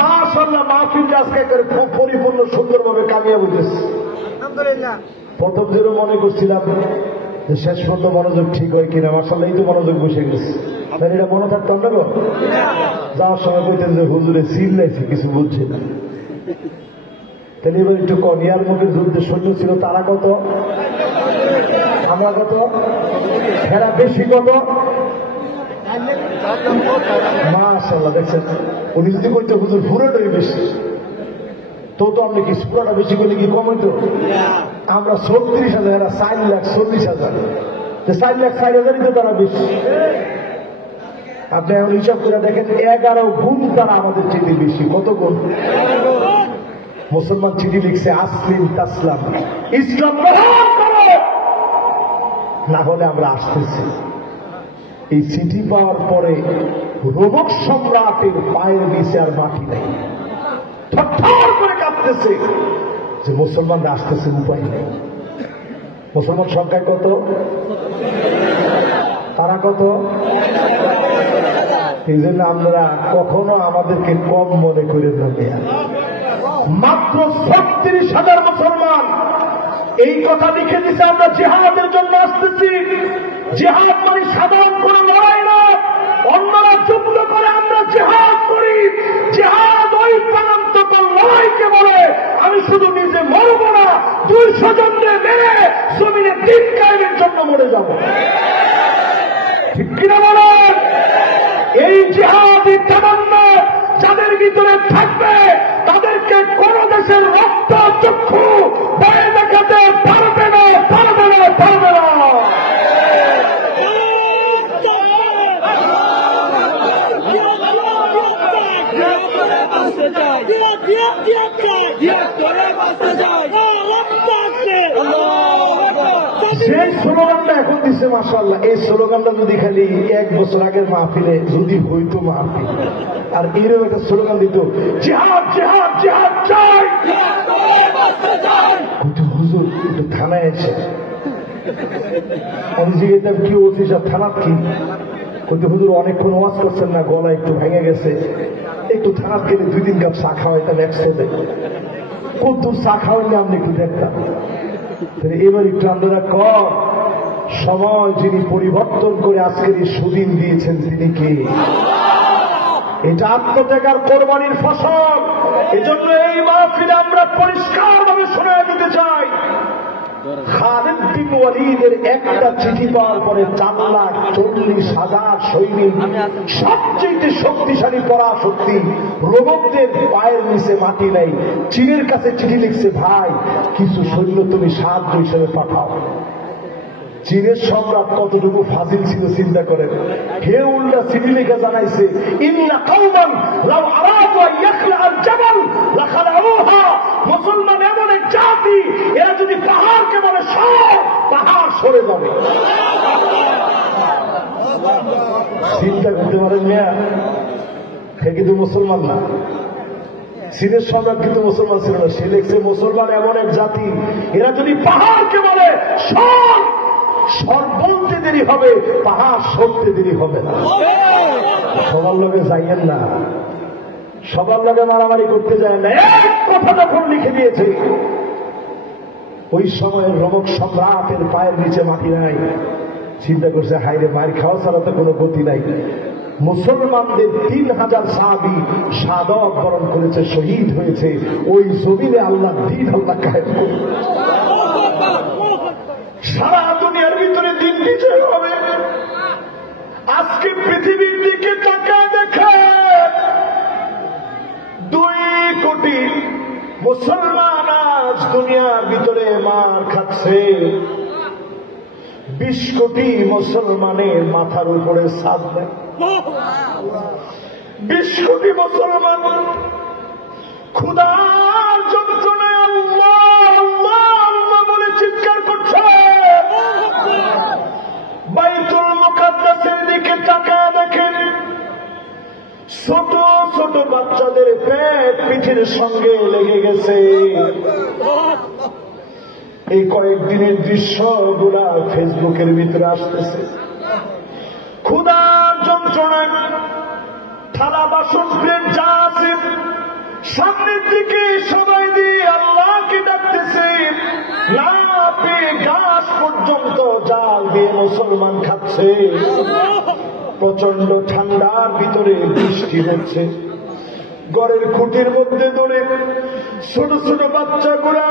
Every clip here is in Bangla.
মাশাআল্লাহ মাহফিলটা আজকে খুব পরিপূর্ণ সুন্দরভাবে কামিয়াব হইতেছে। প্রথম যেরকম মনে করছিলাম যে শেষ পর্যন্ত মনোযোগ ঠিক হয় কিনা, মাশাআল্লাহ এই তো মনোযোগ বসে গেছে। তাহলে এটা মনে থাকতাম না গো, যাওয়ার সময় কইতেন যে হুজুরে চিল্লাইছে কিছু বুঝছে না। তাহলে এবার একটু কনিয়ার মুখের যুদ্ধে সৈন্য ছিল তারা কত, আমরা কত, এরা বেশি কত। মাশাআল্লাহ দেখছেন, উনি যদি কইতে হুজুর পুরোটাই বেশি তো আপনি কি পুরোটা বেশি করলে কি কম হইতো? আমরা ৩৬,০০০, এরা ৪,৪০,০০০, ৪,৪০,০০০ই তো তারা বেশি। আপনি এখন হিসাব করে দেখেন 11 গুণ তারা আমাদের চিঠি বেশি। কত গুণ? মুসলমান চিঠি লিখছে আসলিম তাসলাম, ইসলাম গ্রহণ করো, না হলে আমরা আসতেছি। এই চিঠি পাওয়ার পরে রোমক সম্রাটের পায়ের নিচে আর মাটি নেই, থরথর করে কাঁপতেছে যে মুসলমানরা আসতেছে, উপায় নেই। মুসলমান সংখ্যায় কত? তারা কত? এই জন্য আপনারা কখনো আমাদেরকে কম মনে করেন না। মাত্র ৩৬,০০০ মুসলমান এই কথা লিখে দিছে আমরা জিহাদের জন্য আসতেছি। জিহাদ মানে সাধারণ কোনো লড়াই না, অন্যরা যুদ্ধ করে আমরা জিহাদ করি। জিহাদ ওই প্রাণান্তকর লড়াইকে বলে আমি শুধু নিজে মরব না, ২০০ জনকে মেরে জমিনে দিন কায়েমের জন্য মরে যাব। ঠিক কিনা বলেন? এই জিহাদি তামান্না যাদের ভিতরে থাকবে তাদেরকে কোন দেশের রক্ত চক্ষু বয়ে দেখাতে পারবে না, পারবে না, পারবে না। যে স্লোগানটা এখন দিচ্ছে মাশাআল্লাহ, এই স্লোগানটা যদি খালি 1 বছর আগের মাহফিলে যদি হইতো মাহফিল, আর এরকম একটা স্লোগান দিত জিহাদ জিহাদ জিহাদ চাই, হুজুর একটু থানায় এসে আমি জিজ্ঞেস কি ওসি সাহেব থানাত কি কইতে, হুজুর অনেকক্ষণ ওয়াজ করছেন না, গলা একটু ভেঙে গেছে, একটু থানাত গেলে 2-3 কাপ চা খাওয়াইতাম একসাথে। কত চা খাওয়াইলে আপনি একটু দেখতাম। এবার একটু আপনারা কর, সময় যিনি পরিবর্তন করে আজকের এই সুদিন দিয়েছেন তিনি কে? এটা আত্মত্যাগ কোরবানির ফসল। এজন্য এই মাহফিলে আমরা পরিষ্কার ভাবে শোনায় দিতে চাই, খালিদ বিন ওয়ালিদের একটা চিঠি পাওয়ার পরে 4,40,000 সৈনিক, সবচেয়ে শক্তিশালী পরাশক্তি, রোমকদের পায়ের নিচে মাটি নেই, চীনের কাছে চিঠি লিখছে, ভাই কিছু সৈন্য তুমি সাহায্য হিসেবে পাঠাও। চীনের সম্রাট কতটুকু ফাজিল ছিল চিন্তা করেন। হে উল্টা চিঠি লিখে জানাইছে, ইন্না কওমান লাউ আরাদু আন ইয়াখলাআল জাবাল লাখালাউহা, মুসলমান এমন এক জাতি এরা যদি পাহাড়কে বলে সর, পাহাড় সরে যাবে। চিন্তা করতে পারেন মিয়া, সে কিন্তু মুসলমান না। চীনের সম্রাট কিন্তু মুসলমান ছিল না, সে লিখছে মুসলমান এমন এক জাতি এরা যদি পাহাড়কে বলে সর, সর বলতে দেরি হবে, পাহাড় সরতে দেরি হবে না। সবার লোকে যাইয়েন না, সবার লোকে মারামারি করতে যায় না। এক কথা যখন লিখে দিয়েছে, ওই সময়ের রোমক সম্রাটের পায়ের নিচে মাটি নাই। চিন্তা করছে হাইরে মায়ের খাওয়া ছাড়া তো কোনো গতি নাই। মুসলমানদের ৩,০০০ সাহাবী শাহাদাত বরণ করেছে, শহীদ হয়েছে। ওই জমিনে আল্লাহ দিন আল্লাহ কায়েম করবে। সারা দুনিয়ার ভিতরে দিন বিজয় হবে। আজকে পৃথিবীর দিকে তাকায় দেখে 2 কোটি মুসলমান আজ দুনিয়ার ভিতরে মার খাচ্ছে। 20 কোটি মুসলমানের মাথার উপরে ছাদ নেই। 20 কোটি মুসলমান ক্ষুধার যন্ত্রণায় আল্লাহ আল্লাহ আল্লাহ বলে চিৎকার করছে। বাইতুল মুকাদ্দাসের দিকে তাকায় দেখেন, ছোট ছোট বাচ্চাদের পেট পিঠের সঙ্গে লেগে গেছে। এই কয়েকদিনের দৃশ্যগুলা ফেসবুকের ভিতরে আসতেছে। ক্ষুধার যন্ত্রণায় থালা বাসন প্লেট যা আছে সামনের দিকে সবাই দিয়ে আল্লাহকে ডাকতেছে, না পেয়ে ঘাস পর্যন্ত জাল দিয়ে মুসলমান খাচ্ছে। প্রচন্ড ঠান্ডার ভিতরে বৃষ্টি হচ্ছে, ঘরের খুঁটির মধ্যে ধরে ছোট ছোট বাচ্চাগুলা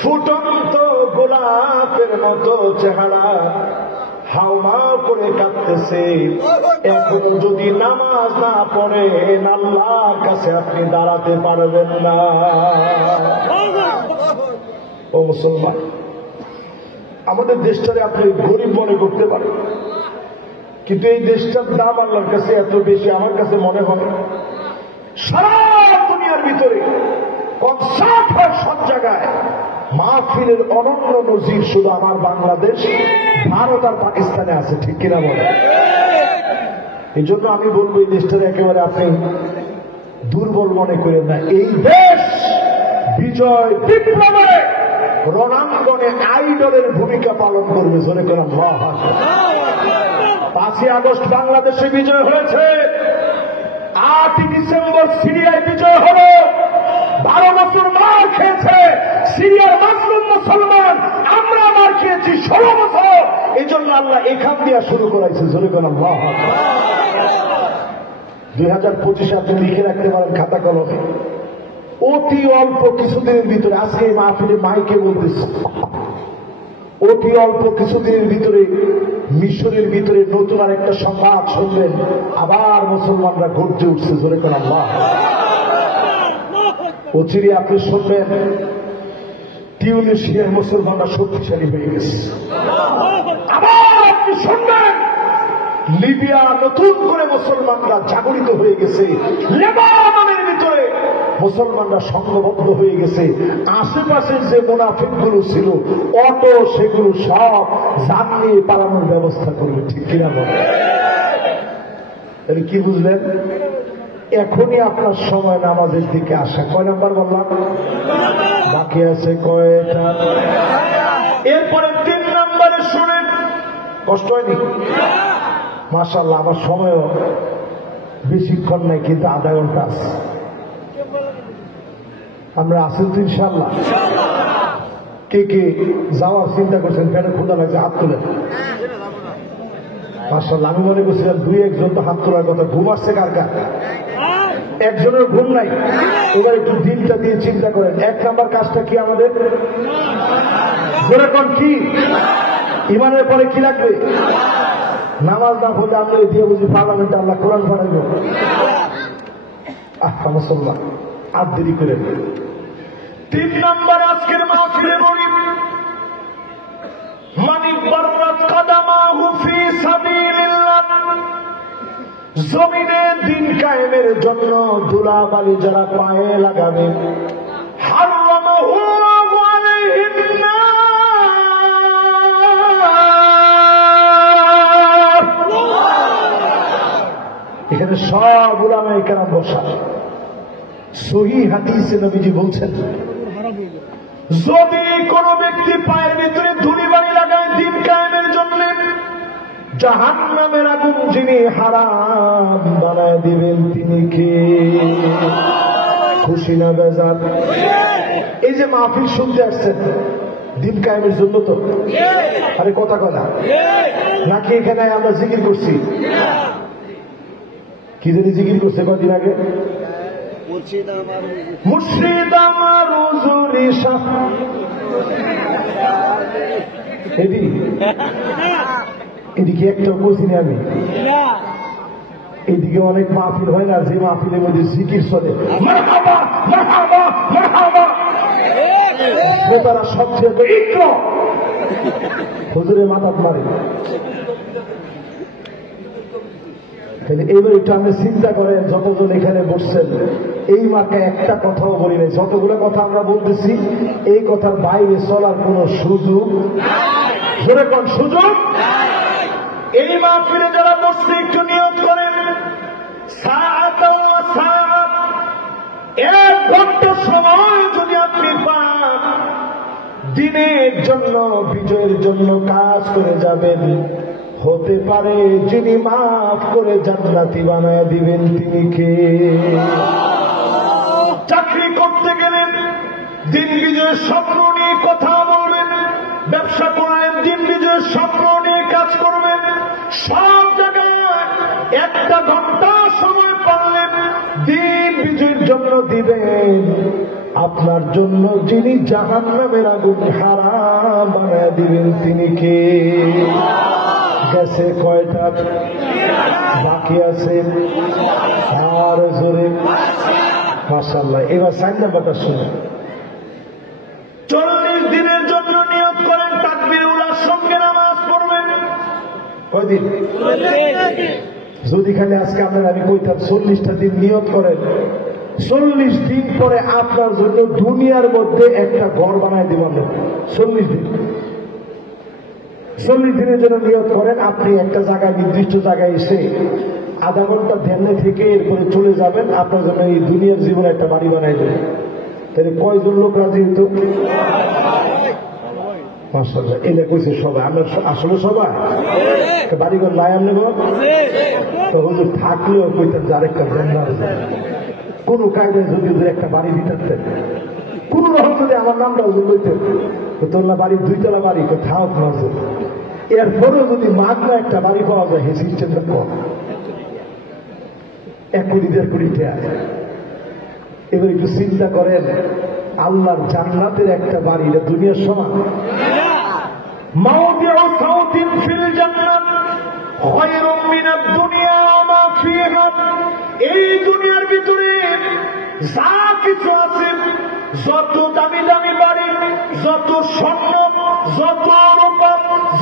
ফুটন্ত গোলাপের মতো চেহারা হাওমাও করে কাঁদতেছে। এখন যদি নামাজ না পড়েন আল্লাহর কাছে আপনি দাঁড়াতে পারবেন না। ও মুসলমান, আমাদের দেশটারে আপনি গরিব মনে করতে পারেন, কিন্তু এই দেশটার দাম আল্লাহর কাছে এত বেশি আমার কাছে মনে হয়। সারা দুনিয়ার ভিতরে কনসার্ট হয় সব জায়গায়, মাহফিলের অনন্য নজির শুধু আমার বাংলাদেশ, ভারত আর পাকিস্তানে আছে, ঠিক কিনা বলে? এই জন্য আমি বলবো এই দেশটার একেবারে আপনি দুর্বল মনে করেন না। এই দেশ বিজয় বিপ্লবে রণাঙ্গনে আইডলের ভূমিকা পালন করবে। জোরে করে আল্লাহু আকবার। 5ই আগস্ট বাংলাদেশে বিজয় হয়েছে, 8ই ডিসেম্বর সিরিয়ায় বিজয় হল। 12 বছর মার খেয়েছে সিরিয়ার মাজলুম মুসলমান, আমরা মার খেয়েছি 16 বছর। এই জন্য আল্লাহ এখান দিয়ে শুরু করাইছে। জোরে করে আল্লাহু আকবার। 2025 আপনি লিখে রাখতে পারেন খাতা কলমে, অতি অল্প কিছুদিনের ভিতরে, আজকে এই মাহফিলে মাইকে বলতেছে, অতি অল্প কিছুদিনের ভিতরে মিশরের ভিতরে নতুন আর একটা সংবাদ শুনবেন, আবার মুসলমানরা গর্জে উঠছে। জোরে করে আল্লাহ। অচিরে আপনি শুনবেন টিউনিশিয়ার মুসলমানরা শক্তিশালী হয়ে গেছে। আবার আপনি শুনবেন লিবিয়া নতুন করে মুসলমানরা জাগরিত হয়ে গেছে। লেবাননের ভিতরে মুসলমানরা সংঘবদ্ধ হয়ে গেছে। আশেপাশে যে মুনাফিকগুলো ছিল অটো, সেগুলো সব জান নিয়ে পালানোর ব্যবস্থা করবে। ঠিক কিনা বলে? কি বুঝলেন? এখনই আপনার সময় নামাজের দিকে আসা। কয় নাম্বার বললাম? বাকি আছে কয়টা? এরপরে 3 নম্বরে শুনেন, কষ্ট হয়নি? মাশাআল্লাহ, আমার সময়ও বেশিক্ষণ নাই, কিন্তু আধা ঘন্টা আছে। আমরা আছেন তো ইনশাআল্লাহ? কে কে যাওয়ার চিন্তা করছেন? ফেরে ক্ষুধা লাগছে, হাত তুলেন। মাশাআল্লাহ, আমি মনে করছিলাম 2-1 তো হাত তোলার কথা। ঘুম আসছে কার কার? একজনের ঘুম নাই। এবার একটু দিনটা দিয়ে চিন্তা করেন। 1 নাম্বার কাজটা কি আমাদের? যেরকম কি ইমানের পরে কি লাগবে? নামাজ না পড়লে আপনার দিয়ে বুঝি পার্লামেন্টে আল্লাহ কোরআন পড়াইব। মুসলমান আর দেরি করে। 3 নম্বর আজকের মাহফিলে বলি, মানি বাররাত কাদামাহু ফি সাবিলিল্লাহ, জমিনে দিন কায়েমের জন্য ধুলাবালি যারা পায়ে লাগাবে, হারামাহু আলাইহিন নার। এখানে সব উলামায়ে কেরাম বসা। সহিহ হাদিসে নবীজি বলছেন, যদি কোন ব্যক্তি পায়ের ভিতরে ধুলিবালি লাগায় দিন কায়েমের জন্য, জাহান্নামের আগুন যিনি হারাম বানায় দিবেন তিনি কে? খুশি না বেজার? এই যে মাহফিল শুনতে আসছেন দিন কায়েমের জন্য তো? আরে কথা কথা নাকি এখানে আমরা জিকির করছি? কি জানি জিকির করছে কদিন আগে? মুর্শিদ আমার হুজুরি শাহ। এদিকে একটা বলছিনি আমি, এদিকে অনেক মাহফিল হয় না, যে মাহফিলের মধ্যে জিকির চলে মারহাবা মারহাবা মারহাবা, তারা সবচেয়ে ইক্র হুজুরের মাথাত মারে। এইবার একটু আপনি চিন্তা করেন, যতজন এখানে বসছেন এই মাকে একটা কথাও বলি নাই। যতগুলো কথা আমরা বলতেছি এই কথার বাইরে চলার কোন সুযোগ, জোরে কোন সুযোগ? এই মাহফিলে যারা বসছে একটু নিয়ত করেন, 1 ঘন্টা সময় যদি আপনি পান, দিনের জন্য বিজয়ের জন্য কাজ করে যাবেন, হতে পারে যিনি মাফ করে জান্নাতি বানায় দিবেন তিনি কে? চাকরি করতে গেলেন দিন বিজয়ের স্বপ্ন নিয়ে কথা বলবেন, ব্যবসা করলেন দিন বিজয়ের স্বপ্ন নিয়ে কাজ করবেন, সব জায়গায় একটা ঘন্টা সময় পারলেন দিন বিজয়ের জন্য দিবেন। আপনার জন্য যিনি জাহান্নামের আগুন হারাম বানায় দিবেন তিনি কে? গেছে কয়টা? বাকি আছে আর জোরে মাশাআল্লাহ। এবার 4 নাম্বারটা শুনে 40 দিনের জন্য নিয়ত করেন তাকবীর উলার সঙ্গে নামাজ পড়বেন। কয়দিন? যদি খালি আজকে আপনার আমি কইতাম 40টা দিন নিয়ত করেন, 40 দিন পরে আপনার জন্য দুনিয়ার মধ্যে একটা ঘর বানায় দিব। 40 দিন, 40 দিনের জন্য নিয়ত করেন আপনি একটা জায়গায় নির্দিষ্ট জায়গায় এসে আধা ঘন্টা ধ্যানে থেকে এরপরে চলে যাবেন, আপনার জন্য এই দুনিয়ার জীবনে একটা বাড়ি বানাই দেবেন। তাহলে কয়জন লোক রাজি হতো? মাশাআল্লাহ। এটা কইছে সবাই। আমরা আসলে সবাই বাড়িঘর লাই আনলে তো হুজুর থাকলেও কইতেন যে আরেকটা জান্নাত কোন কায়দায় যদি একটা বাড়ি দিতেন, কোন রকম যদি আমার নামটা হুজুর লইতেন, তোর না বাড়ি 2 তলা বাড়ি থাক নজর, এরপরেও যদি মাগনা একটা বাড়ি পাওয়া যায় হে সিস্টেমটা কম 1 কোটি 1.5 কোটি টাকা। এবার একটু চিন্তা করেন আল্লাহর জান্নাতের একটা বাড়ি, এটা দুনিয়ার সমান। মাউদিউ সাউতিন ফিল জান্নাত খায়রুম মিনাদ দুনিয়া ওয়া মা ফিহা। এই দুনিয়ার ভিতরে যা কিছু আছে, যত দামি দামি বাড়ি, যত স্বর্ণ, যত রূপা,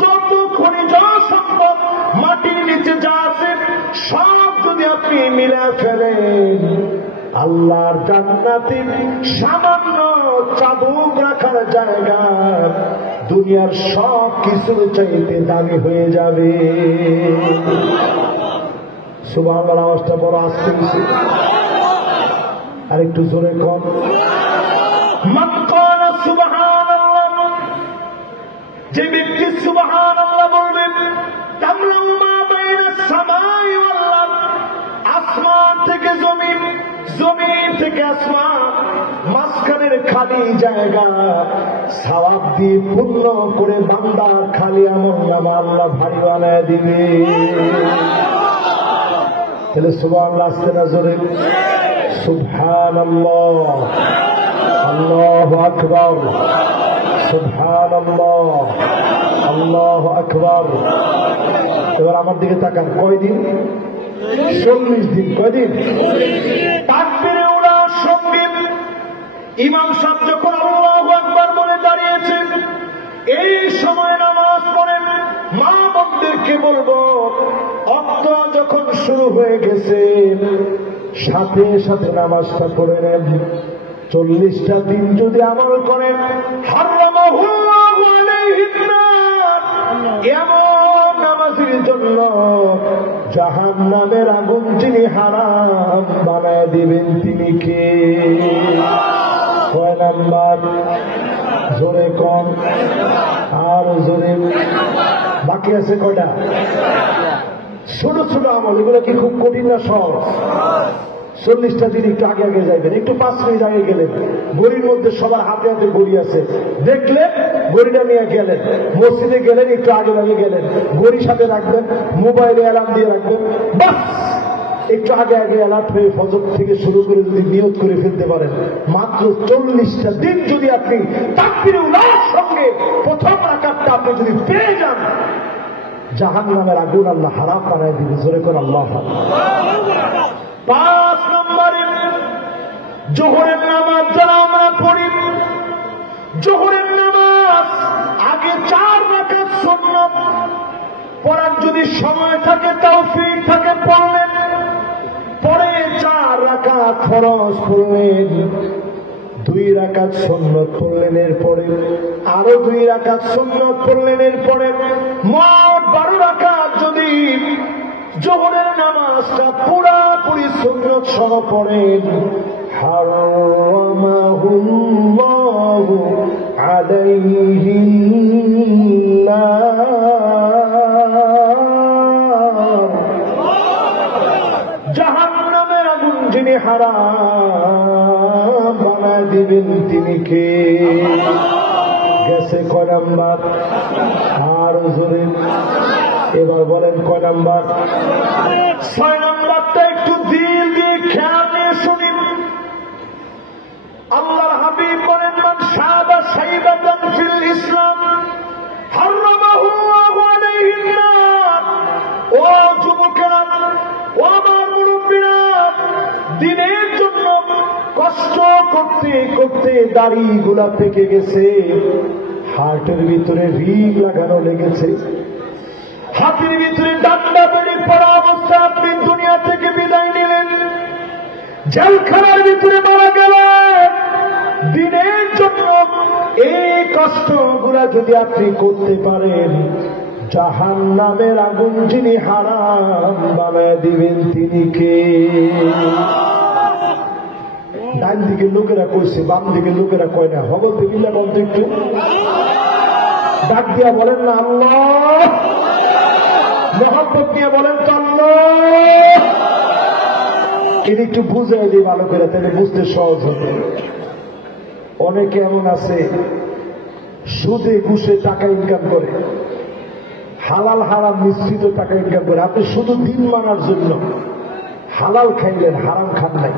যত খনিজ সম্পদ, মাটির নিচে যা আছে সব যদি আপনি মিলে ফেলেন, আল্লাহর জান্নাতে সামান্য চাবুক রাখার জায়গা দুনিয়ার সব কিছুর চাইতে দামি হয়ে যাবে। সুবহানাল্লাহ। আওয়াজটা বড় আসছে বেশি, আর একটু জোরে কর। মান ক্বালা সুবহানাল্লাহ, যে ব্যক্তি সুবহানাল্লাহ বলবেন, তামলাউ মা বাইনাস সামাই ওয়াল আরদ, আসমান থেকে জমিন, জমিন থেকে আসমান, মাঝখানের খালি জায়গা সওয়াব দিয়ে পূর্ণ করে বান্দার খালি আমলনামা আল্লাহ ভারী বানায় দিবে। তাহলে সুবহানাল্লাহ আসতে না জোরে? সুবহানাল্লাহ, আল্লাহু আকবার, সুবহানাল্লাহ, আল্লাহু আকবার। এবার আমার দিকে তাকান, কয়দিন? 40 দিন। কয়দিন? তাকবীরে উলার সঙ্গে ইমাম সাহেব যখন আল্লাহু আকবার বলে দাঁড়িয়েছেন, এই সময় নামাজ পড়েন। মা বোনদেরকে বলবো, অক্ত যখন শুরু হয়ে গেছে সাথে সাথে নামাজটা পড়ে নেন। 40টা দিন যদি আমল করেন, হারামাহুল্লাহু আলাইহিন নার, এমন নামাজের জন্য জাহান্নামের আগুন যিনি হারাম বানায় দিবেন তিনি কে? 6 নাম্বার। জোরে কম, আর জোরে। বাকি আছে কয়টা? ছোট ছোট আমল, এগুলো কি খুব কঠিন না সহজ? 40টা দিন একটু আগে আগে যাইবেন, একটু 5 মিনিট আগে গেলেন, গড়ির মধ্যে সবার হাতে হাতে গড়ি আছে, দেখলেন গড়িটা নিয়ে গেলেন, মসজিদে গেলেন একটু আগে আগে গেলেন, গড়ি সাথে রাখবেন, মোবাইলে অ্যালার্ম দিয়ে রাখবেন, বাস একটু আগে আগে অ্যালার্ট হয়ে ফজর থেকে শুরু করে যদি নিয়ত করে ফেলতে পারেন, মাত্র 40টা দিন যদি আপনি তাকবীরে উলার সঙ্গে প্রথম রাকাতটা আপনি যদি পেয়ে যান, জাহান্নামের আগুন আল্লাহ হারাম বানায় দিবে। জোরে করে আল্লাহ। 5 নম্বরে জোহরের নামাজ যারা আমরা পড়ি, জোহরের নামাজ আগে 4 রাকাত সুন্নাত পড়ার যদি সময় থাকে, তৌফিক থাকে, পড়লেন, পরে 4 রাকাত ফরজ পড়লেন, 2 রাকাত সুন্নাত পড়লেন, এরপরে আরো 2 রাকাত সুন্নাত পড়লেন, এরপরে মোট 12 রাকাত যদি জোহরের নামাজটা পুরাপুরি সুন্নাত সহ পড়েন, হারামাহুল্লাহু আলাইহিন নার, যিনি হারাম বানায় দিবেন তিনি কে? গেছে কয় নাম্বার? আর জোরে এবার বলেন কয় নাম্বার? 6 নাম্বারটা একটু দিল দিয়ে খেয়াল নিয়ে শুনিন। আল্লাহর হাবিব বলেন, মান শাবা শাইবাতান ফিল ইসলাম হারামাহু আল্লাহু আলাইহিন নার। ও যুবকেরা, ও আমার মুরব্বীরা, দিনের জন্য কষ্ট করতে করতে দাড়িগুলা পেকে গেছে, হার্টের ভিতরে রিং লাগানো লেগেছে, হাতের ভিতরে ডান্ডা বেড়ে পড়া অবস্থা আপনি দুনিয়া থেকে বিদায় নিলেন, জেলখানার ভিতরে মারা গেলেন। দিনের জন্য এই কষ্টগুলা যদি আপনি করতে পারেন, জাহান্নামের আগুন যিনি হারাম বানায় দিবেন তিনি কে? ডান দিকে লোকেরা কইছে, বাম দিকে লোকেরা কয় না। হবল বিল্লাহ বলতে একটু ডাক দিয়া বলেন না আল্লাহ, মহব্বত নিয়ে বলেন তো আল্লাহ। এটা একটু বুঝাই দিই ভালো করে, তাহলে বুঝতে সহজ হবে। অনেকে এমন আছে সুদে ঘুষে টাকা ইনকাম করে, হালাল হারাম মিশ্রিত টাকা ইনকাম করে। আপনি শুধু দিন মানার জন্য হালাল খাইলেন, হারাম খান নাই।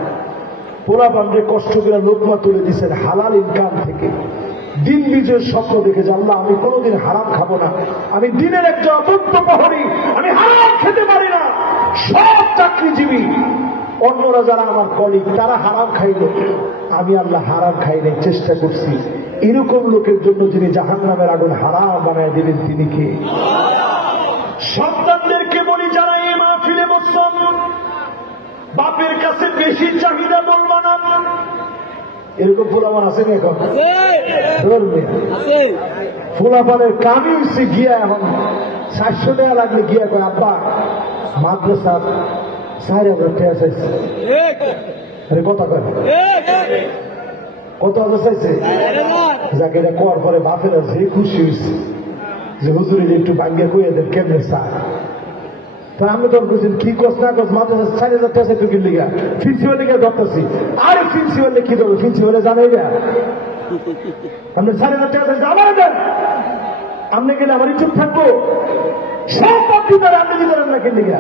পোলা বান্ধে কষ্ট করে লোকমা তুলে দিচ্ছেন হালাল ইনকাম থেকে। দিন বিজয়ের স্বপ্ন দেখে যে আল্লাহ আমি কোনোদিন হারাম খাবো না, আমি দিনের একটা অবদ্ধ প্রহরী, আমি হারাম খেতে পারি না। সব চাকরিজীবী অন্যরা যারা আমার কলিগ তারা হারাম খাইল, আমি আল্লাহ হারাম খাই নাই, চেষ্টা করছি। এরকম লোকের জন্য যিনি জাহান্নামের আগুন হারাম বানায় দিবেন তিনি কে? সন্তানদেরকে বলি, যারা এই মাহফিলে বসছেন, বাপের কাছে বেশি চাহিদা বলবা না। এরকম ফুলাপান আছে না এখন? ফুলাপানের কামি হচ্ছে গিয়া এখন 400 টাকা লাগলে গিয়া কয় আব্বা মাদ্রাসা 4000 টাকা চাইছে। আরে কথা কয় কত হাজার চাইছে? যাকে এটা কোয়ার পরে বাপেরা যে খুশি হয়েছে যে হুজুরে একটু ভাঙ্গে কইয়া দেন কেমনে চা। তা আমি তখন বুঝলেন কি কস না কস, মাদ্রাসা 4000 টাকা চাইতে কি লিগা? প্রিন্সিপাল লিগা ধরতেছি। আরে প্রিন্সিপাল কি ধরবো? প্রিন্সিপালে জানাই না আপনি 4000 টাকা চাইছে আমার দেন, আপনি গেলে আমার চুপ থাকবো? সব আপনি তারা আপনি কি ধরেন না কেন লিগা?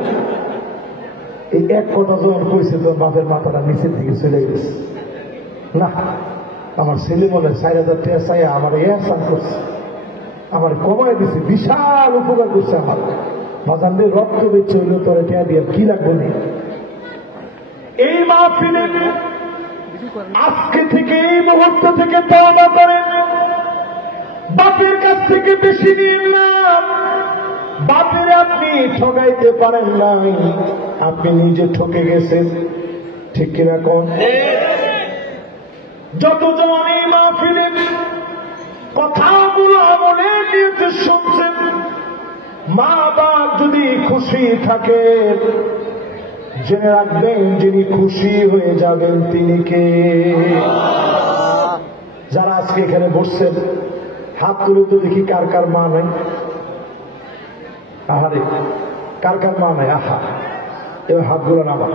এই এক কথা যখন কইছে তোর বাপের মাথাটা নিচের দিকে চলে গেছে। না, আমার ছেলে বলে 4000 টাকা চাই আমার এহসান করছে, আমার কমায় দিছে, বিশাল উপকার করছে আমার। বাজানদের রক্ত বেঁচে হইল তোরে টেয়া দিয়ে কি লাগবে না। এই মাহফিলে আজকে থেকে এই মুহূর্ত থেকে তওবা করেন, বাপের কাছ থেকে বেশি দিন না। বাপের আপনি ঠকাইতে পারেন নাই, আপনি নিজে ঠকে গেছেন, ঠিক কিনা কোন? যতজন এই মাহফিলে কথাগুলো আমলে নিয়ে শুনছেন, মা বাপ যদি খুশি থাকে জেনে রাখবেন যিনি খুশি হয়ে যাবেন তিনি কে? যারা আজকে এখানে বসছেন হাত তুলে তো দেখি কার কার মা নাই। আহারে কার কার মা নাই? আহা, এবার হাতগুলো নামা।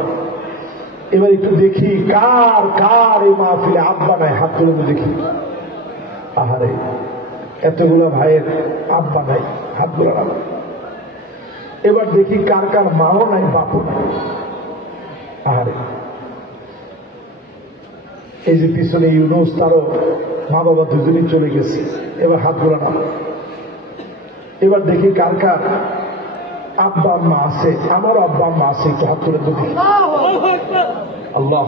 এবার একটু দেখি কার কার এই মাহফিলে আব্বা নাই, হাত তুলে তো দেখি। আহারে এতগুলো ভাইয়ের আব্বা নাই, হাতগুলো নামা। এবার দেখি কার কার মাও নাই, বাপও নাই। আহারে এই যে পিছনে ইউনুস, তারও মা বাবা দুজনই চলে গেছে। এবার হাতগুলো নামা। এবার দেখি কার কার আব্বা আম্মা আছে, আমারও আব্বা আম্মা আছে, একটু হাত তুলে তো দেখি। আল্লাহ,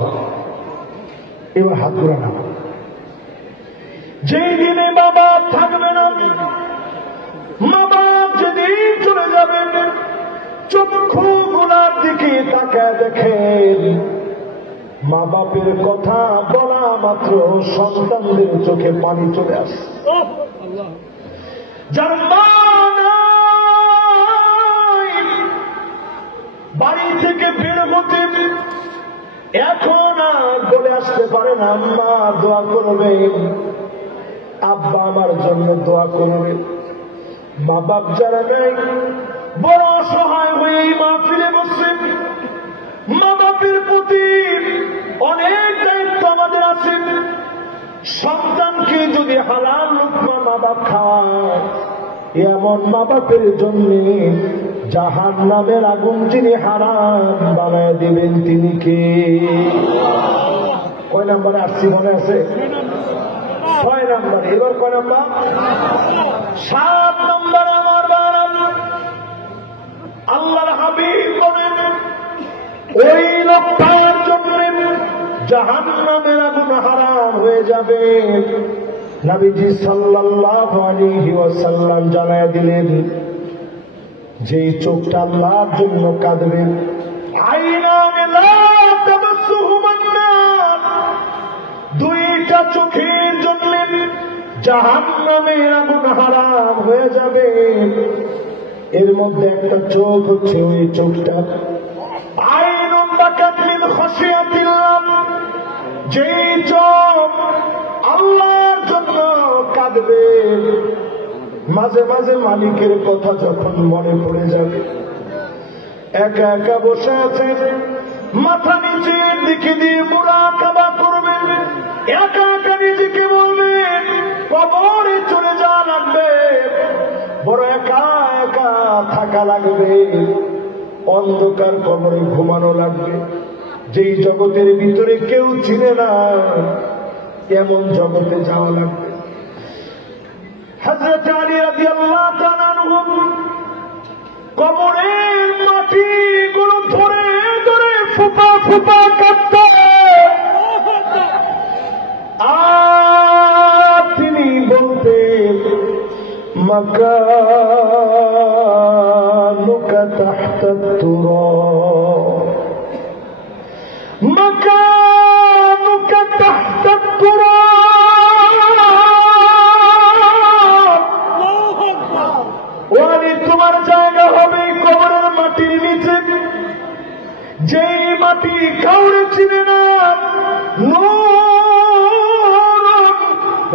এবার হাতগুলো নামা। যেই দিনে মা বাপ থাকবে না, মা বাপ যেদিন চলে যাবেন, চক্ষু গুলার দিকে তাকায় দেখেন মা বাপের কথা বলা মাত্র সন্তানদের চোখে পানি চলে আসে। যার মা নাই, বাড়ি থেকে বের হতে এখন আর বলে আসতে পারে না আম্মা দোয়া করবে, আব্বা আমার জন্য দোয়া করবে। মা বাপ যারা নাই বড় অসহায় হয়ে এই মাহফিলে বসে মা বাপের প্রতি বাপ খাওয়ায়, এমন মা বাপের জন্য জাহান্নামের আগুন যিনি হারাম বানায় দিবেন তিনি কে? কয় নাম্বারে আসছি মনে আছে? 6 নাম্বার। এবার কয় নাম্বার? 7 নাম্বার। আমার বানাম আল্লাহর হাবিব বলেন ওই লোকটার জন্য জাহান্নামের আগুন হারাম হয়ে যাবে। নবীজি সাল্লাল্লাহু আলাইহি ওয়াসাল্লাম জানায় দিলেন যেই চোখটা আল্লাহর জন্য কাঁদবে, আইনানে লা তামাসসুহুমান নার, দুইটা চোখের জন্য জাহান্নামের আগুন হারাম হয়ে যাবে। এর মধ্যে একটা চোখ হচ্ছে ওই চোখটা আইনুন বাকাত মিন খাশিয়াতিল্লাহ, যেই চোখ আল্লাহর জন্য কাঁদবে। মাঝে মাঝে মালিকের কথা যখন মনে পড়ে যাবে, একা একা বসে আছে, মাথা নিচের দিকে দিয়ে মুরাকাবা করবেন, একা একা নিজেকে বলবেন কবরে চলে যাওয়া লাগবে, বড় একা একা থাকা লাগবে, অন্ধকার কবরে ঘুমানো লাগবে, যেই জগতের ভিতরে কেউ চিনে না এমন জগতে যাওয়া লাগবে। হযরত আলী রাদিয়াল্লাহু তাআলা আনহু কবরের মাটিগুলো ধরে ধরে ফুপা ফুপা কাঁদতেন, আর তিনি বলতেন মাকানুকা তাহতা তুরাব, মাকানুকা তাহতা তুরাব, ওরে তোমার জায়গা হবে কবরের মাটির নিচে, যেই মাটি কাউরে চিনে না, নূরুন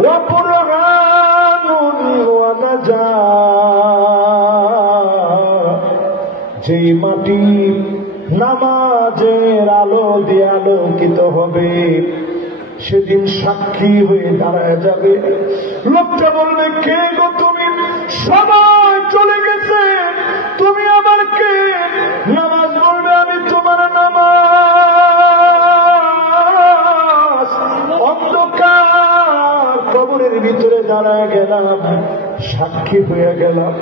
ওয়া বুরহানুন ওয়া নাজাত, যেই মাটি নামাজের আলো দিয়ে আলোকিত হবে, সেদিন সাক্ষী হয়ে দাঁড়ায় যাবে। লোকটা বলবে কে গো তুমি? সবাই চলে গেছে, তুমি আমার কে? নামাজ বলবে আমি তোমার নামাজ। অন্ধকার কবরের ভিতরে দাঁড়ায় গেলাম, সাক্ষী হয়ে গেলাম,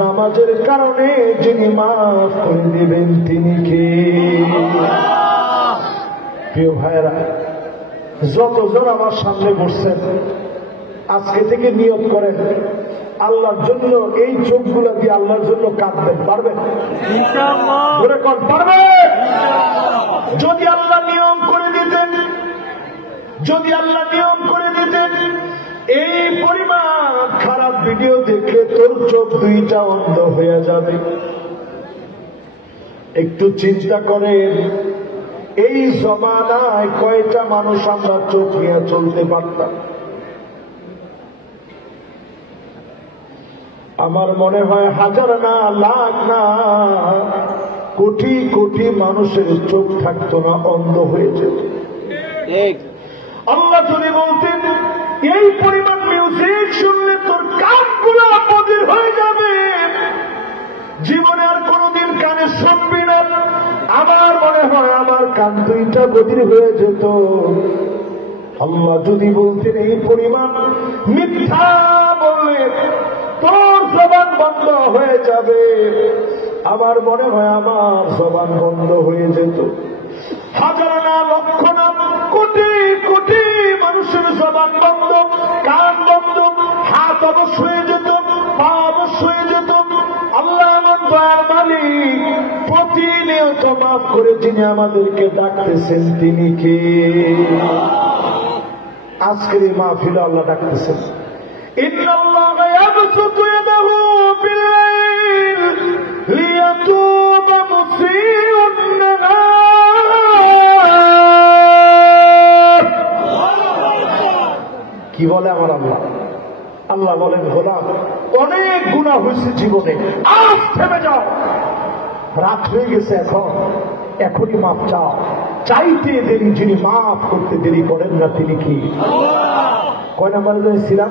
নামাজের কারণে যিনি মাফ করে দিবেন তিনি কে? প্রিয় ভাইরা, যতজন আমার সামনে বসছেন আজকে থেকে নিয়ত করেন আল্লাহর জন্য এই চোখগুলো দিয়ে আল্লাহর জন্য কাঁদবেন। পারবেন? ইনশাআল্লাহ। পারবেন? যদি আল্লাহ নিয়ম করে দিতেন, যদি আল্লাহ নিয়ম করে দিতেন এই পরিমাণ খারাপ ভিডিও দেখলে তোর চোখ দুইটা অন্ধ হয়ে যাবে। একটু চিন্তা করেন এই জমানায় কয়টা মানুষ আমরা চোখ নিয়ে চলতে পারতাম? আমার মনে হয় হাজার না, লাখ না, কোটি কোটি মানুষের চোখ থাকতো না, অন্ধ হয়ে যেত। আল্লাহ যদি বলতেন এই পরিমাণ মিউজিক শুনলে তোর কানগুলো বধির হয়ে যাবে, জীবনে আর কোনদিন কানে শুনবি না, আমার মনে হয় আমার কান দুইটা বধির হয়ে যেত। আল্লাহ যদি বলতেন এই পরিমাণ মিথ্যা বললে তোর জবান বন্ধ হয়ে যাবে, আমার মনে হয় আমার জবান বন্ধ হয়ে যেত। হাজার না, লক্ষ না, কোটি কোটি মানুষের জবান বন্ধ, কান বন্ধ, হাত অবশ হয়ে যেত, পা অবশ হয়ে যেত। আল্লাহ আমার দয়ার মালিক, প্রতিনিয়ত মাফ করে যিনি আমাদেরকে ডাকতেছেন তিনি কে? আজকের এই মাহফিলে আল্লাহ ডাকতেছেন ইন্নাল্লাহা ইয়াবসুতু ইয়াদাহু বিল-লাইল লিয়াতুবা মুসিউন নাহার। কি বলে আমার আল্লাহ? আল্লাহ বলেন গোলাম অনেক গুনাহ হয়েছে জীবনে, আজ থেমে যাও, রাত হয়ে গেছে, এখনই মাফ চাও। চাইতে দেরি, যিনি মাফ করতে দেরি করেন না তিনি কি? কয় নাম্বারে ছিলাম?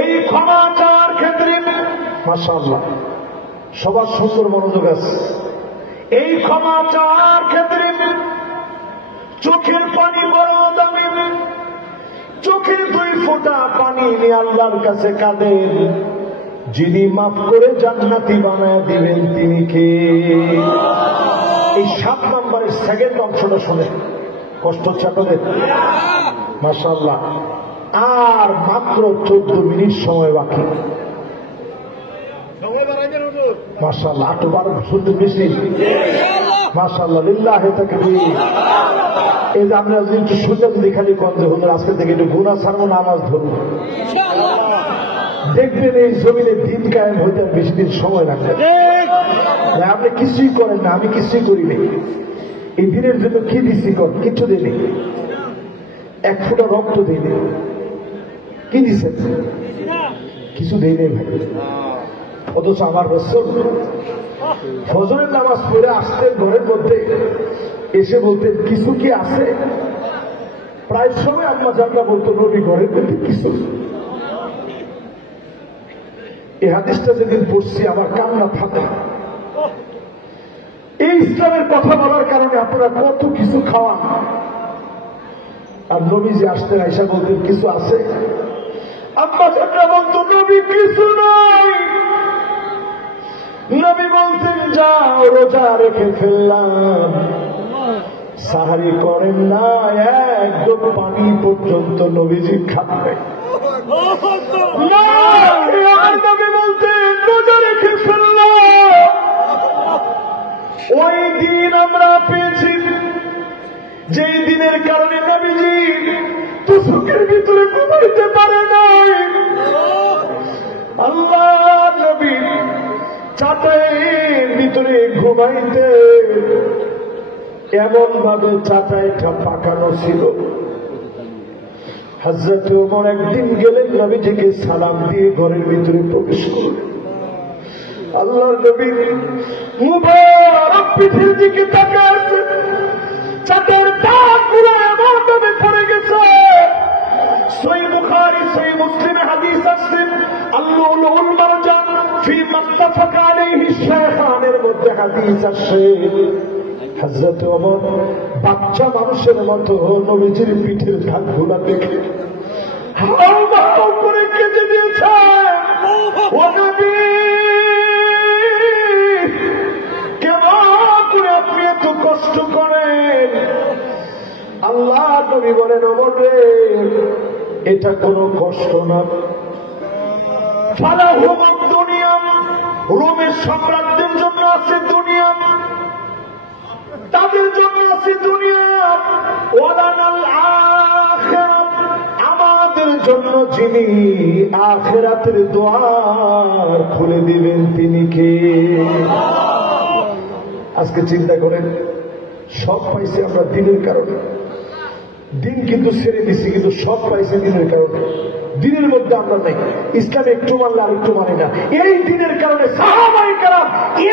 এই ক্ষমা চাওয়ার ক্ষেত্রে মাশাআল্লাহ সবার সুন্দর মনোযোগ আছে। এই ক্ষমা চাওয়ার ক্ষেত্রে চোখের পানি বড় দামি, চোখের 2 ফোঁটা পানি নিয়ে আল্লাহর কাছে কাঁদেন। যিনি মাফ করে জান্নাতি বানায় দিবেন তিনি কে? এই 7 নম্বরের সেকেন্ড অংশটা শুনে কষ্ট হচ্ছে আপনাদের? মাশাআল্লাহ আর মাত্র 14 মিনিট সময় বাকি। মাশাআল্লাহ 8-12 শুনতে বেশি। মাশাআল্লাহ লিল্লাহি তাকবীর। এই যে আমরা একটু শুনতে যদি খালি কন্দ হুজুর আজকে থেকে একটু গুনাহ ছাড়বো, নামাজ ধরবো, দেখবেন এই জমিনে দিন কায়েম হইতে বেশি দিন সময় লাগবে। আপনি কিছুই করেন না, আমি কিছুই করি নাই। এই দিনের জন্য কি দিচ্ছি কর? কিচ্ছু দিইনি, 1 ফোঁটা রক্ত দিইনি। কি দিচ্ছেন? কিছু দেই নেই ভাই। অথচ আমার রাসূল ফজরের নামাজ পড়ে আসতেন ঘরের মধ্যে, এসে বলতেন কিছু কি আছে? প্রায় সময় আম্মা জানরা বলতো নবী ঘরের মধ্যে কিছু। এই হাদিসটা যেদিন পড়ছি আমার কান্না ফাটে। এই ইসলামের কথা বলার কারণে আপনারা কত কিছু খাওয়ান, আর নবী যে আসতেন আয়েশা বলতেন কিছু আছে। আম্মা জানরা বলতো নবী কিছু নাই। নবী বলতেন যাও রোজা রেখে ফেললাম, সাহারি করেন না, একদম পানি পর্যন্ত নবীজি খান নাই। নবী বলতেন রোজা রেখে ফেললাম। ওই দিন আমরা পেয়েছি যেই দিনের কারণে নবীজি তুসুকের ভিতরে ঘুমাইতে পারে নাই। আল্লাহ নবী চাটাইয়ের ভিতরে ঘুমাইতে, এমন ভাবে চাটাইটা পাকানো ছিল। হযরত ওমর একদিন গেলেন নবীজিকে সালাম দিয়ে ঘরের ভিতরে প্রবেশ করলেন। আল্লাহর নবী মুবারক পিঠের দিকে তাকিয়ে আছে, চাটাইয়ের দাগগুলো এমন ভাবে পড়ে গেছে। সহিহ বুখারী সহিহ মুসলিমে হাদিস আছে, আল-লুলুল মারজান ফি মাত্তাফাকা আলাইহি শাইখানের মধ্যে হাদিস আছে। হযরত ওমর বাচ্চা মানুষের মতো নবীজির পিঠের দাগগুলো দেখে হাওমাও করে কেঁদে দিয়েছে। ও নবী, কেমন করে আপনি এত কষ্ট করেন? আল্লাহ নবী বলেন ওমর রে, এটা কোনো কষ্ট না। ফালাহুম দুনিয়া, রোমের সাম্রাজ্যের জন্য আছে দুনিয়া, তাদের জন্য আছে দুনিয়া। ওয়ালানাল আখিরাত, আমাদের জন্য যিনি আখিরাতের দুয়ার খুলে দিবেন তিনি কে? আজকে চিন্তা করেন, সব পাইছি আমরা দিনের কারণে। দিন কিন্তু ছেড়ে দিচ্ছি, কিন্তু সব পাইছি দিনের কারণে। দিনের মধ্যে আমরা নাই। ইসলাম একটু মানলে আর একটু মানে না। এই দিনের কারণে সাহাবায়ে কেরাম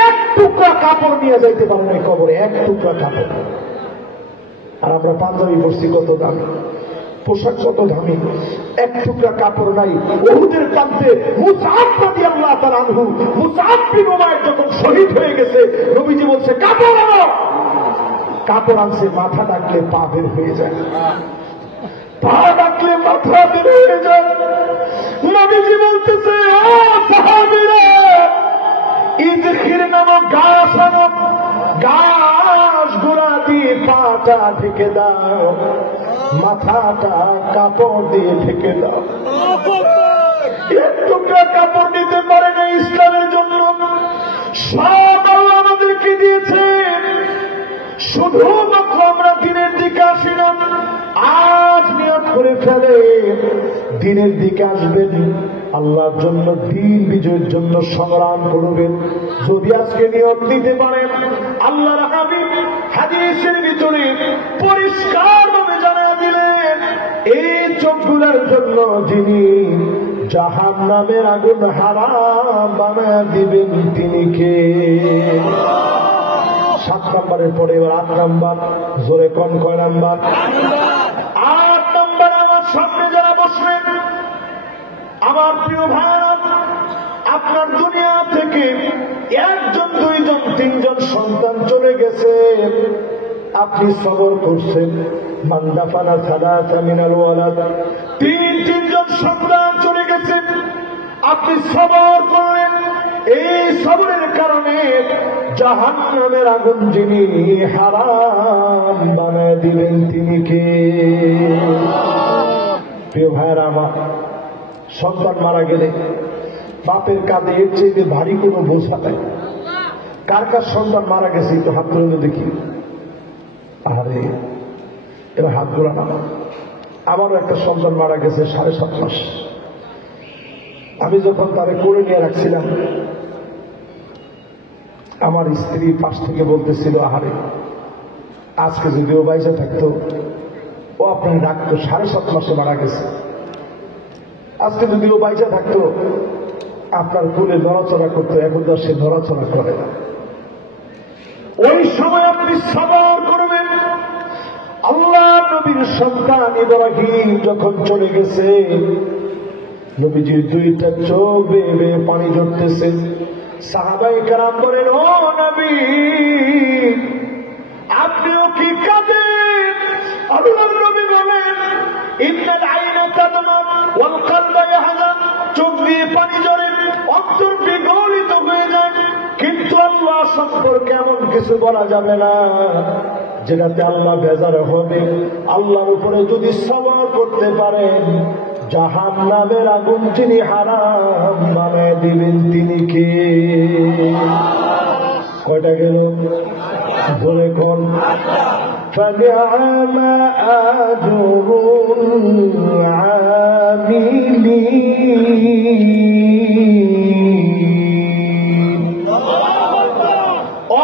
1 টুকরা কাপড় নিয়ে যাইতে পারে নাই কবরে, 1 টুকরা কাপড়। আর আমরা পাঞ্জাবি পরছি কত দামি, পোশাক কত দামি, 1 টুকরা কাপড় নাই। উহুদের প্রান্তে মুসআব রাদিয়াল্লাহু তাআলা আনহু, মুসআব বিন উমাইর যখন শহীদ হয়ে গেছে, নবীজি বলছে কাপড় আনো। কাপড় আনছে, মাথা ডাকলে পা বের হয়ে যায়, পা ডাকলে মাথা বের হয়ে যায়। নবীজি বলতেছে ও সাহাবীরা, ইদখির নামক গাছ আনো, গাছ গোড়া দিয়ে পাটা ঢেকে দাও, মাথাটা কাপড় দিয়ে ঢেকে দাও। 1 টুকরা কাপড় নিতে পারে না ইসলামের জন্য। সব আল্লাহ আমাদেরকে দিয়েছে, শুধুমাত্র আমরা দিনের দিকে আসি না। আজ নিয়ত করে ফেলে দিনের দিকে আসবেন, আল্লাহর জন্য দিন বিজয়ের জন্য সংগ্রাম করবেন। যদি আজকে নিয়ত নিতে পারেন, আল্লাহর হাবিব হাদিসের ভিতরে পরিষ্কার ভাবে জানিয়ে দিলেন, এই চোখগুলোর জন্য যিনি জাহান্নামের আগুন হারাম বানায় দিবেন তিনি কে? 7 নম্বরের পরে এবার 8 নম্বর। জোরে কোন কয় নাম্বার? 8 নম্বর। আমার সামনে যারা বসলেন আমার প্রিয় ভাই, আপনার দুনিয়া থেকে একজন, দুইজন, তিনজন সন্তান চলে গেছে, আপনি সবর করছেন। মান দাফানা সালাসা মিনাল ওয়ালাদ, তিনজন সন্তান চলে গেছে, আপনি সবর করলেন। এই সবরের কারণে জাহান্নামের আগুন যিনি হারাম বানায় দিলেন তিনি কে? প্রিয় ভাইরা আমার, সন্তান মারা গেলে বাপের কাঁধে এর চেয়ে ভারী কোনো বোঝা নাই। কার কার সন্তান মারা গেছে একটু হাত তুলে দেখি। আরে এবার হাত তোলা না। আমারও একটা সন্তান মারা গেছে 7.5 মাস। আমি যখন তারে করে নিয়ে রাখছিলাম, আমার স্ত্রী পাশ থেকে বলতেছিল, আহারে আজকে যদি ও বাইসে থাকতো, ও আপনার ডাকতো, 7.5 মাসে মারা গেছে। আজকে যদি ও বাইসে থাকতো আপনার কোলে নড়াচড়া করতো, এখন তো সে নড়াচড়া করে না। ওই সময় আপনি সবর করবেন। আল্লাহ নবীর সন্তান ইব্রাহিম যখন চলে গেছে, নবীজির 2টা চোখ বেয়ে বেয়ে পানি ঝরতেছে। সাহাবায়ে কেরাম বলেন, ও নবী আপনিও কি কাঁদেন? আল্লাহর নবী বলেন, ইন্নাল আইনা তাদমা ওয়াল কলবা ইয়াহজান, চোখ দিয়ে পানি ঝরে, অন্তর বিগলিত হয়ে যায়, কিন্তু আল্লাহ সম্পর্কে এমন কিছু বলা যাবে না যেটাতে আল্লাহ বেজার হবে। আল্লাহর উপরে যদি সবর করতে পারেন, জাহান্নামের আগুন যিনি হারাম বানায় দিবেন তিনি কে? কয়টা গেল? বলে কোন? فَنِعْمَ أَجْرُ الْعَامِلِينَ।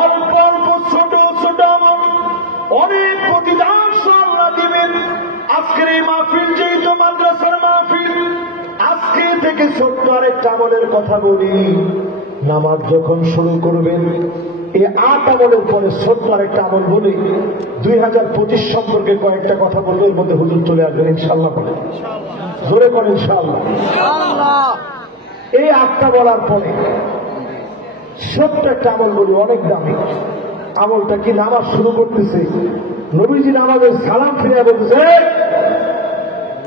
অল্প অল্প ছোট ছোট অনেক প্রতিদান আল্লাহ দিবেন। আজকের এই মাহফিল যেই তো মাদ্রাসার মাহফিল, আজকে থেকে ছোট্ট আরেকটা আমলের কথা বলি। নামাজ যখন শুরু করবেন, এই 8 আমলের পরে ছোট্ট আরেকটা আমল বলি। 2025 সম্পর্কে কয়েকটা কথা বলবো, এর মধ্যে হুজুর চলে আসবেন ইনশাআল্লাহ। বলে জোরে করেন ইনশাআল্লাহ। এই 8টা বলার পরে ছোট্ট একটা আমল বলি, অনেক দামি আমলটা কি? নামাজ শুরু করতেছে, নবীজি নামাজের সালাম ফিরে বলতেছে,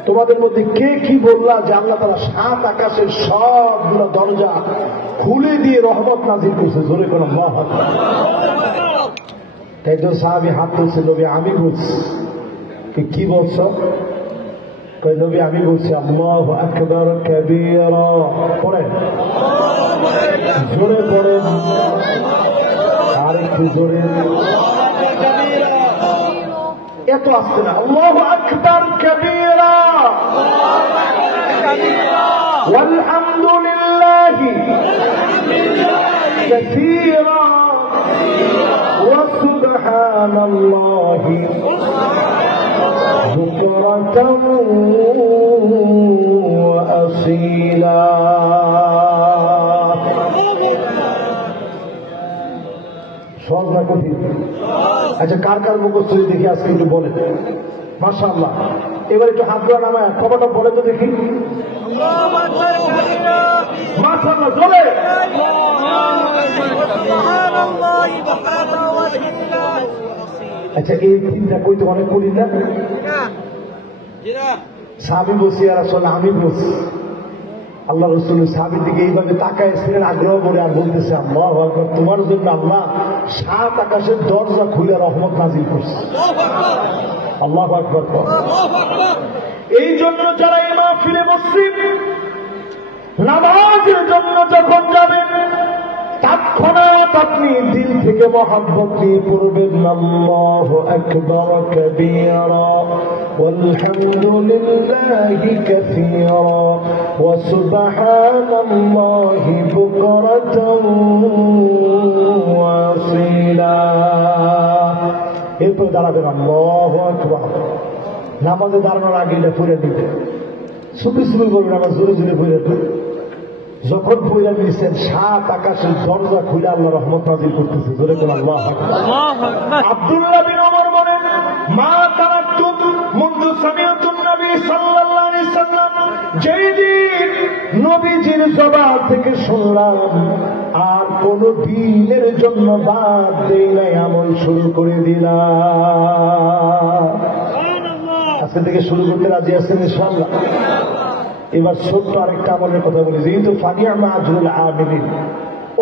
তোমাদের মধ্যে কে কি বললা যে আল্লাহ তাআলা 7 আকাশের সবগুলো দরজা খুলে দিয়ে রহমত নাযিল করছে? জোরে করে আল্লাহু আকবার। একজন সাহাবী হাত তুলছে, নবী আমি বলছি। কি বলছো? কই নবী আমি বলছি আল্লাহু আকবার কাবীরা। পড়েন, জোরে পড়েন, আরেকটু জোরে, এত আসছে না। আল্লাহু আকবার কাবীরা ওয়াল হামদুলিল্লাহি কাসীরা ওয়া সুবহানাল্লাহি বুকরাতান ওয়া আসীলা। সহজ না কঠিন? আচ্ছা, কার কার মুখস্থ দেখি আজকে একটু বলেন। মাশাআল্লাহ। এবার একটু হাত ধোয়া নামায় কবটা বলে তো দেখি। মাশাআল্লাহ, জোরে। আচ্ছা, এই 3টা কইতে অনেক কঠিন না? সাহাবী বলছি, ইয়া রাসূলুল্লাহ আমি বলছি। আল্লাহ রাসূল সাহাবীর দিকে এইভাবে তাকাইছিলেন আগ্রহ করে, আর বলতেছে আল্লাহু আকবার, তোমার জন্য আল্লাহ 7 আকাশের দরজা খুলে রহমত নাযিল করছে। আল্লাহু আকবার। এই জন্য যারা এই মাহফিলে বসছেন, নামাজের জন্য যখন যাবেন, তৎক্ষণাৎ আপনি দিল থেকে মহব্বত নিয়ে পড়বেন আল্লাহু আকবার কাবীরা ওয়ালহামদুলিল্লাহি কাসীরা ওয়া সুবহানাল্লাহি বুকরাতান ওয়া আসীলা। এরপর দাঁড়াবেন আল্লাহু আকবার। নামাজে দাঁড়ানোর আগে এটা পড়ে দিবেন, সুবি সুবি বলবেন, আবার জোরে জোরে পড়ে দিবেন। যখন পয়লা দিয়েছেন 7 আকাশের দরজা খুলে আল্লাহ রহমত নাযিল করতেছে। জোরে বলেন আল্লাহু আকবার। আব্দুল্লাহ বিন ওমর বলেন, মা তারাকতু মুনযু সামিআতুন নবী সাল্লাল্লাহু আলাইহি সাল্লাম, যেই দিন নবীজির জবান থেকে শুনলাম, আর কোন দিনের জন্য বাদ দেই নাই, আমল শুরু করে দিলাম। আজকে থেকে শুরু করতে রাজি আছেন ইনশাআল্লাহ? এবার ছোট্ট আরেকটা আমলের কথা বলি, যেহেতু ফানিয়া মাজরুল আমিলিন,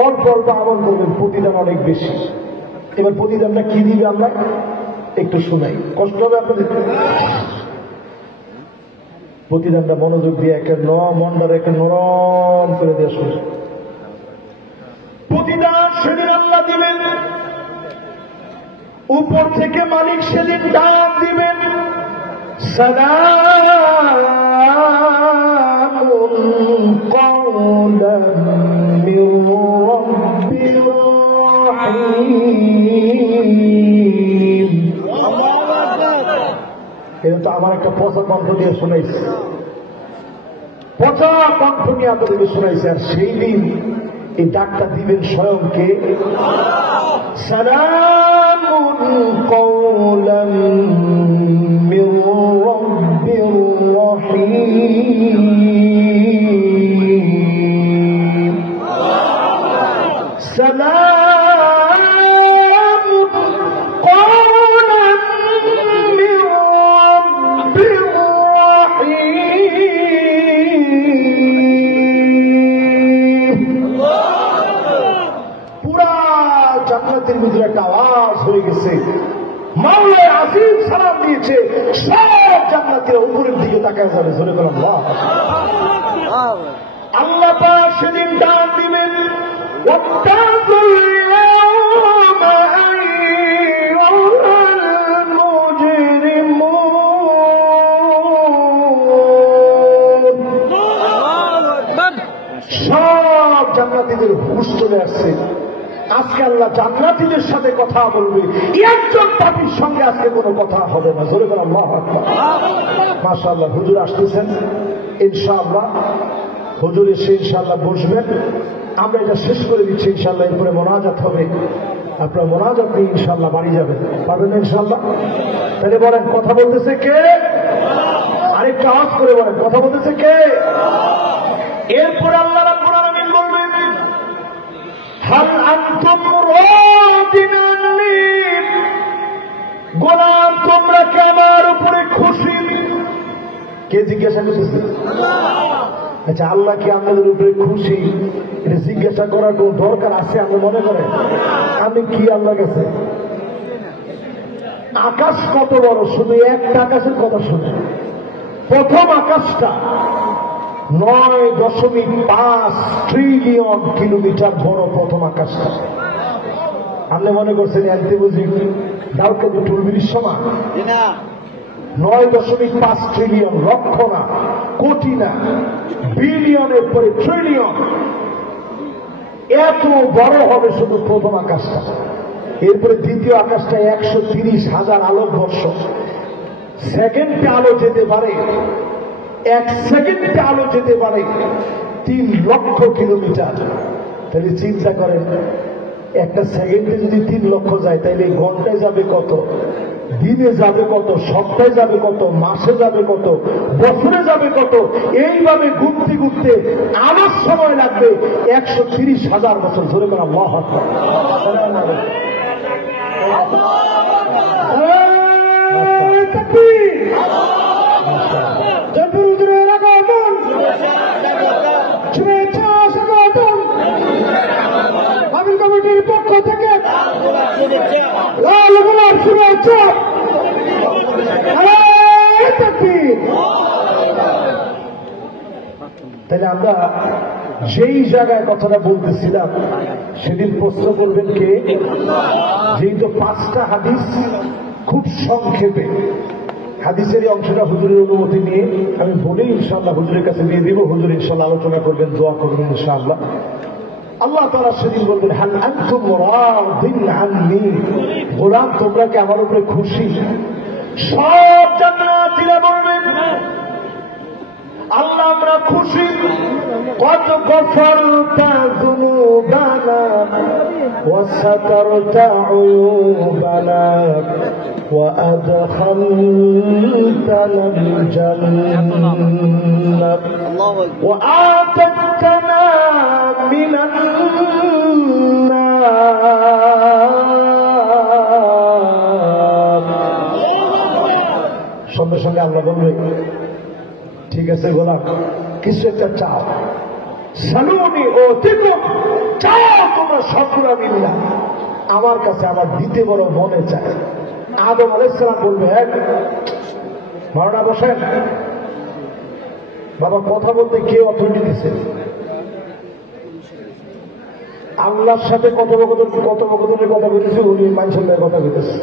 অল্প অল্প আমল করবেন, প্রতিদান অনেক বেশি। এবার প্রতিদানটা কি দিবে আমরা একটু শোনাই, কষ্ট হবে আপনাদের। প্রতিদানটা মনোযোগ দিয়ে মনটার একটা নরম করে দিয়ে শুনে। প্রতিদান সেদিন আল্লাহ দিবেন, উপর থেকে মালিক সেদিন ডাক দিবেন, সালামুন কওলাম মির রাব্বির রাহিম। এটা তো আমার একটা পচা কণ্ঠ দিয়ে শোনাইছে, পচা কণ্ঠ নিয়ে আপনাদেরকে শোনাইছে। আর সেই দিন এই ডাকটা দিবেন স্বয়ং কে? সালামুন কওলাম মির রাব্বির রাহিম। সালামুন কওলাম মির রাব্বির রাহিম। পুরা জান্নাতের ভিতরে একটা আওয়াজ হয়ে গেছে, মাওলা আসিফ সালাম দিয়েছে, সব জান্নাতের উপরের দিকে তাকায় যাবে। ধরে গেলাম আল্লাহ পাক সেদিন ডাক দিবেন, ওয়াত্তাকুল ইয়াওমা আইয়ুহাল মুজরিমুন। সব জান্নাতীদের হুঁশ চলে আসছে। আজকে আল্লাহ জান্নাতীদের সাথে কথা বলবে, একজন পাপীর সঙ্গে আজকে কোনো কথা হবে না। জোরে বলেন আল্লাহু আকবার। মাশাআল্লাহ, হুজুর আসতেছেন ইনশাআল্লাহ। হুজুর এসে ইনশাআল্লাহ বসবেন, আমরা এটা শেষ করে দিচ্ছি ইনশাআল্লাহ। এরপরে মোনাজাত হবে, আপনার মোনাজাত নিয়ে ইনশাআল্লাহ বাড়ি যাবেন, পারবেন ইনশাআল্লাহ? তাহলে বলেন, কথা বলতেছে কে? আরেকটা আওয়াজ করে বলেন, কথা বলতেছে কে? এরপরে আল্লাহ রাব্বুল আলামিন বলবেন, হাল আনতুম রাদিন আননি, গোলাম তোমরা কি আমার উপরে খুশি? কে জিজ্ঞাসা করতেছে? আচ্ছা, আল্লাহ কি আমাদের উপরে খুশি? এটা জিজ্ঞাসা করার কোন দরকার আছে? আমরা মনে করেন আমি কি আল্লাহ কাছে? আকাশ কত বড়, শুধু একটা আকাশের কথা শুনে। প্রথম আকাশটা 9.5 ট্রিলিয়ন কিলোমিটার বড়, প্রথম আকাশটা। আপনি মনে করছেন এতে বুঝি ডাউকে টুলবির সমান? 9.5 ট্রিলিয়ন, লক্ষ না, কোটি না, বিলিয়নের পরে ট্রিলিয়ন। এত বড় হবে শুধু প্রথম আকাশটা। এরপরে দ্বিতীয় আকাশটা 130,000 আলোকবর্ষ। সেকেন্ডে আলো যেতে পারে, 1 সেকেন্ডে আলো যেতে পারে 3 লক্ষ কিলোমিটার। তাহলে চিন্তা করেন, একটা সেকেন্ডে যদি 3 লক্ষ যায়, তাহলে ঘন্টায় যাবে কত, দিনে যাবে কত, সপ্তাহে যাবে কত, মাসে যাবে কত, বছরে যাবে কত। এইভাবে ঘুরতে ঘুরতে আমার সময় লাগবে 130,000 বছর। ধরে করা আল্লাহু আকবার। আমির কমিটির পক্ষ থেকে লাল গোলাপ শুভেচ্ছা। তাহলে আমরা যেই জায়গায় কথাটা বলতেছিলাম, সেদিন প্রশ্ন করবেন কে? যেহেতু 5টা হাদিস, খুব সংক্ষেপে হাদিসের এই অংশটা হুজুরের অনুমতি নিয়ে আমি বলি ইনশাআল্লাহ হুজুরের কাছে দিয়ে দিব। হুজুর ইনশাআল্লাহ আলোচনা করবেন, দোয়া করবেন ইনশাআল্লাহ। আল্লাহ তাআলা সেদিন বলবেন, হাল আনতুম রাদিন আননি, গোলাম তোমরা কি আমার উপরে খুশি? সব জান্নাতীরা বলবেন, আল্লাহ আমরা খুশি। কত গফরতা যুনুবানা ওয়া সাতারতা উয়ুবানা ওয়া আদখালতানা أدخلتنا الجنة وآتتنا من النار সঙ্গে সঙ্গে আল্লাহ বলবে ঠিক আছে গোলাম কিছু একটা চাও সালুনি ও তিকুম চাও তোমরা সকলে মিলিয়া আমার কাছে আমার দিতে বড় মনে চায় আদম আলাইহিস সালাম বলবে হ্যাঁ মাওলানা বসেন বাবা কথা বলতে কে অথরিটি দিছে আল্লাহর সাথে কথোপকথনের কথা বলতেছে উনি মানুষের কথা বলতেছে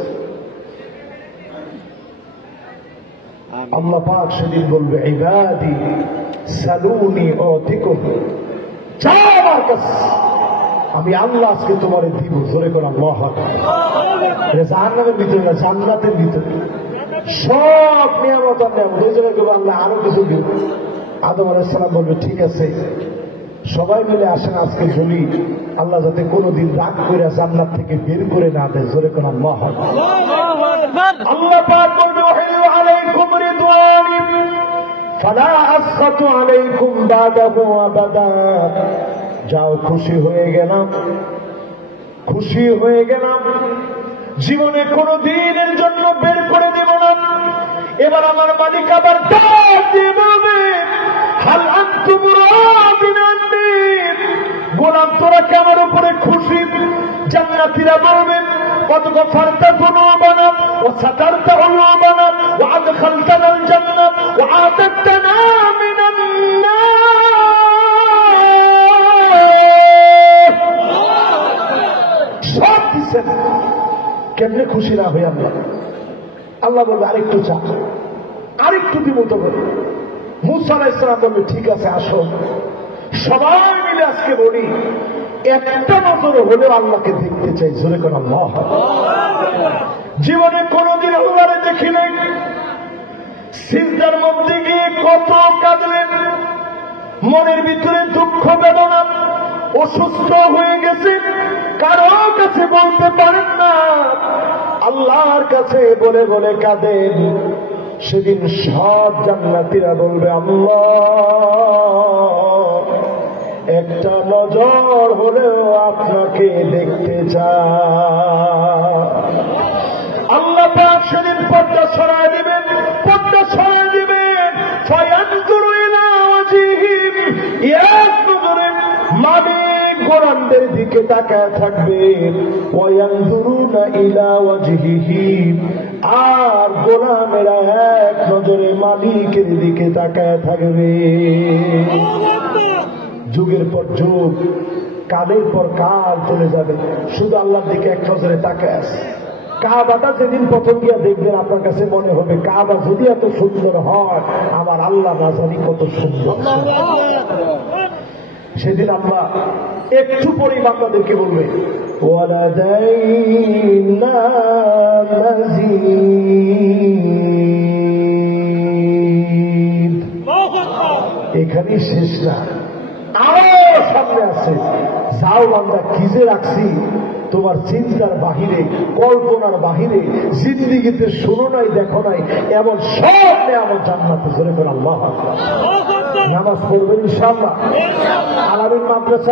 আল্লাহ পাক সেদিন বলবে ইবাদি সালুনি ওতিকুম চাও আমার কাছে আমি আল্লাহ আজকে তোমার দিব জোরে করে আল্লাহ জাহান্নামের ভিতরে না জান্নাতের ভিতরে সব নিয়ামত আর নিয়ামত ওই জায়গায় করবো আল্লাহ আরো কিছু দিব আদম আলাইহিস সালাম বলবে ঠিক আছে সবাই মিলে আসেন আজকে জ্বলি আল্লাহ যাতে কোনোদিন রাগ করে জান্নাত থেকে বের করে না দেয় জোরে করে আল্লাহ আল্লাহ পাক বলবে ওয়াহিলু আলাইকুম রিদওয়ানি ফালা আসখাতু আলাইকুম বাদাহু আবাদা যাও খুশি হয়ে গেলাম জীবনে কোনো দিনের জন্য বের করে দেব না এবার আমার মালিক আবার ডাক দিয়ে বলবে হাল আনতুম রাদিন আননি গোলাম তোরা কি আমার উপরে খুশি জান্নাতীরা বলবেন কত গফারতা যুনুবানা ওয়া সাতারতা উয়ুবানা ওয়া আদখালতানা আল জান্নাহ ওয়া আতাতনা মিনান সব দিচ্ছেন কেমনে খুশি না হয়ে আল্লাহ বলবে আরেকটু চা আরেকটু দিব তবে মুসা আলাইহিস সালাম বলবে ঠিক আছে আসো সবাই মিলে আজকে বলি একটা নজর হলেও আল্লাহকে দেখতে চাই জোরে করে আল্লাহ জীবনে কোনদিন আল্লাহরে দেখি নাই সিজদার মধ্যে গিয়ে কত কাঁদলেন মনের ভিতরে দুঃখ বেদনা অসুস্থ হয়ে গেছে কারো কাছে বলতে পারেন না আল্লাহর কাছে বলে বলে কাঁদেন সেদিন সব জান্নাতীরা বলবে আল্লাহ একটা নজর হলেও আপনাকে দেখতে চায় আল্লাহ পাক সেদিন পর্দা সরায় দিবেন ফায়ানজুরু ইলা ওয়াজিহিম এক নজরে মালিক গোলামদের দিকে তাকায় থাকবে ওয়ায়ানজুরুনা ইলা ওয়াজহিহি আর গোলামেরা এক নজরে মালিকের দিকে তাকায় থাকবে যুগের পর যুগ কালের পর কাল চলে যাবে শুধু আল্লাহর দিকে এক নজরে তাকায় আছে কাবাটা যেদিন প্রথম গিয়া দেখবেন আপনার কাছে মনে হবে কাবা যদি এত সুন্দর হয় আমার আল্লাহ না জানি কত সুন্দর সেদিন আমরা একটু পরেই বান্দাদেরকে বলবে ওয়ালাদাইনা মাজিদ এখানেই শেষ না আরো সামনে আছে যাও বান্দা কি যে রাখছি তোমার চিন্তার বাহিরে কল্পনার বাহিরে জিন্দিগিতে শোনো নাই দেখো নাই এমন সব নেয়ামত জান্নাতে চলে গেল আল্লাহ নামাজ পড়বেন ইনশাআল্লাহ আলামিন মাদ্রাসা